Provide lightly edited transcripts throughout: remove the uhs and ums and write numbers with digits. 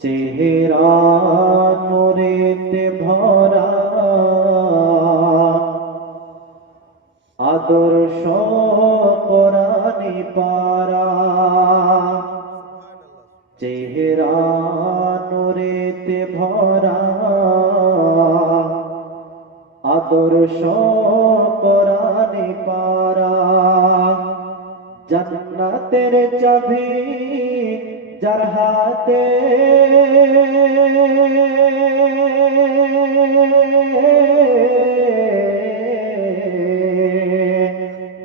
চেহারা নূরেতে ভরা আদর্শ কোরআনে পারা চেহারা নূরেতে ভরা আদর্শ কোরআনে পারা জান্নাতের চাবি যার হাতে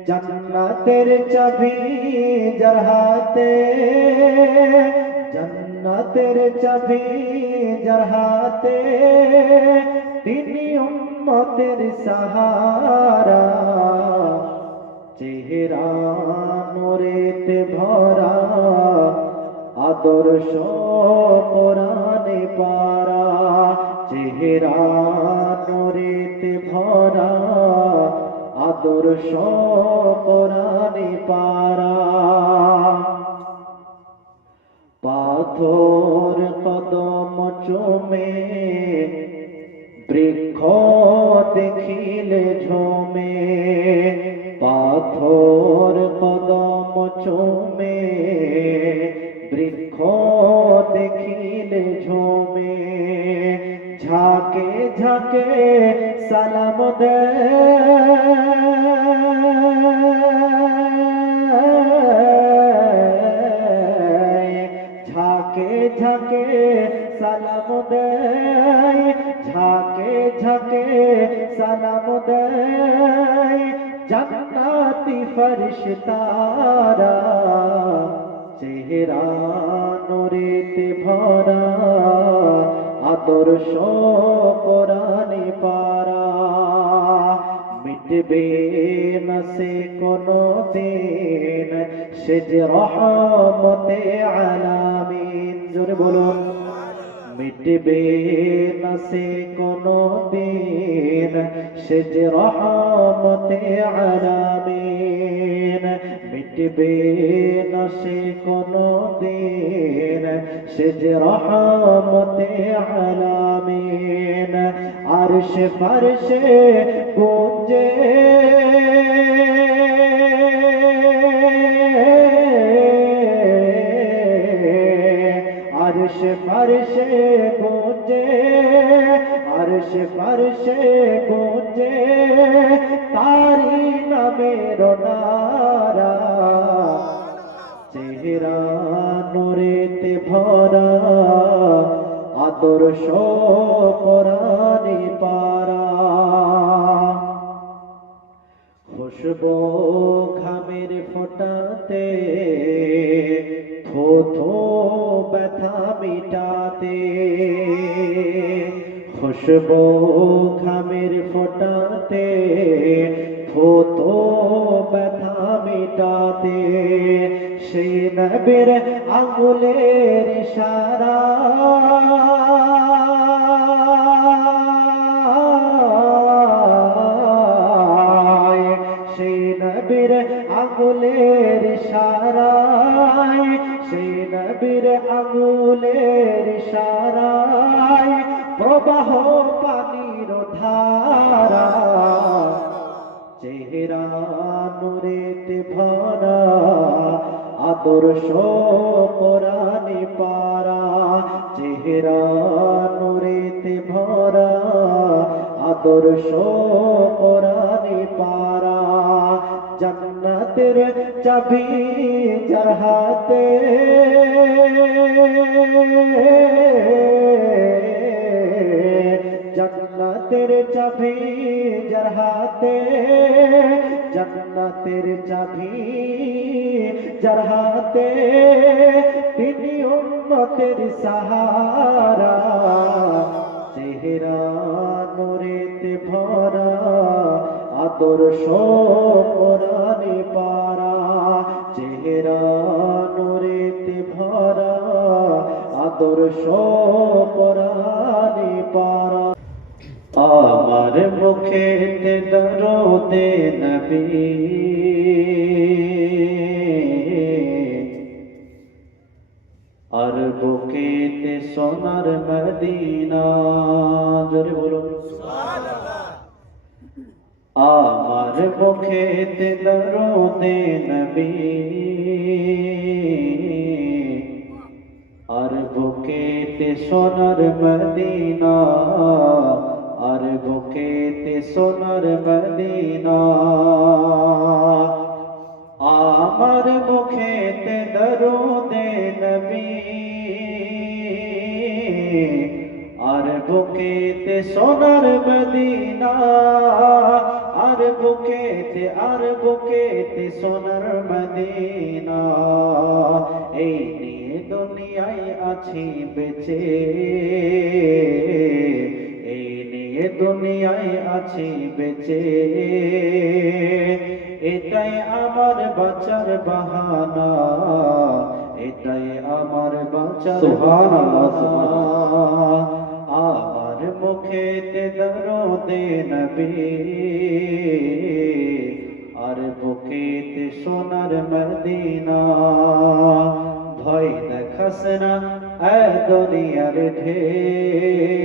জান্নাতের চাবি যার হাতে জান্নাতের চাবি যার হাতে তিনি উম্মতের সাহারা চেহারা নূরেতে ভরা আদর্শ কোরআনে পারা চেহারা নূরেতে ভরা আদর্শ কোরআনে পারা পাথর কদম চুমে বৃক্ষ দেখিলে ঝুমে পাথর কদম চুমে বৃক্ষ দেখিলে ঝুমে ঝাঁকে ঝাঁকে সালাম দেয় ঝাঁকে ঝাঁকে সালাম দেয় ঝাঁকে ঝাঁকে সালাম দেয় জান্নাতি ফরিশতারা চেহারা নূরেতে ভরা আদর্শ কোরআনে পারা মিটবে না সে কোনো দিন সে যে রহমতে আলামিন জোরে বলুন মিটবে না সে কোনো দিন সে যে রহমতে আলামিন মিটবে না সে কোনো দিন সে যে রহমতে আলামিন আরশে ফারশে গুঞ্জে আরশে ফারশে গুঞ্জে আরশে ফারশে গুঞ্জে তারি নামের নারা চেহারা নূরেতে ভরা আদর্শ কোরআনে পারা খুশবু ঘামের ফোঁটাতে থো থো ব্যথা মিটাতে খুশবু ঘামের ফোঁটাতে থো থো ব্যথা মিটাতে সেই নবীর আঙুলের ইশারা সেই নবীর আঙুলের ইশারায় সেই নবীর আঙুলের ইশারায় প্রবাহ পানির ধারা চেহারা নূরেতে ভরা আদর্শ কোরআনে পারা চেহারা নূরেতে ভরা আদর্শ কোরআনে পারা জান্নাতের চাবি যার হাতে জান্নাতের চাবি যার হাতে জান্নাতের চাবি যার হাতে তিনি উম্মতের সাহারা চেহারা নূরেতে ভরা আদর্শ কোরআনে পারা চেহারা নূরেতে ভরা আদর্শ কোরআনে পারা আমার মুখেতে দরুদে নবী আর বুকেতে সোনার মদিনা। জোরে বলুন আমার বুকেতে দরুদে নবী, আর বুকেতে সোনার মদিনা, আর বুকেতে সোনার মদিনা। আমার মুখেতে দরুদে নবী, আর বুকেতে সোনার মদিনা, আর বুকেতে সোনার মদিনা। এই নিয়ে দুনিয়ায় আছি বেঁচে, এই নিয়ে দুনিয়ায় আছি বেঁচে। এটাই আমার বাঁচার বাহানা, এটাই আমার বাঁচার বাহানা। আমার মুখেতে দরুদে নবী, আর বুকেতে সোনার মদিনা। ভয় দেখাস না এ দুনিয়ার ঢেউ,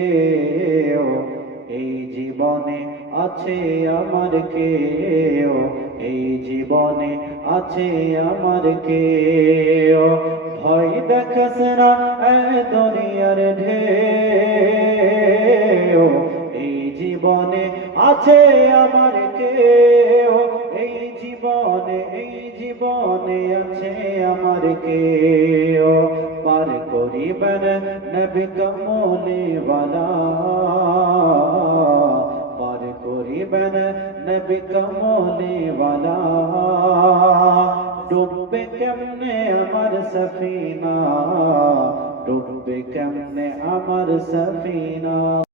এই জীবনে আছে আমার কেউ, এই জীবনে আছে আমার কেউ। ভয় দেখাস না এ দুনিয়ার ঢেউ, এই জীবনে আছে আমার কেউ, এই জীবনে আছে আমার কেউ। পার করিবেন নবী কমলি ওয়ালা, পার করিবেন নবী কমলি ওয়ালা। ডুববে কেমনে আমার সফিনা, ডুববে কেমনে আমার সফিনা।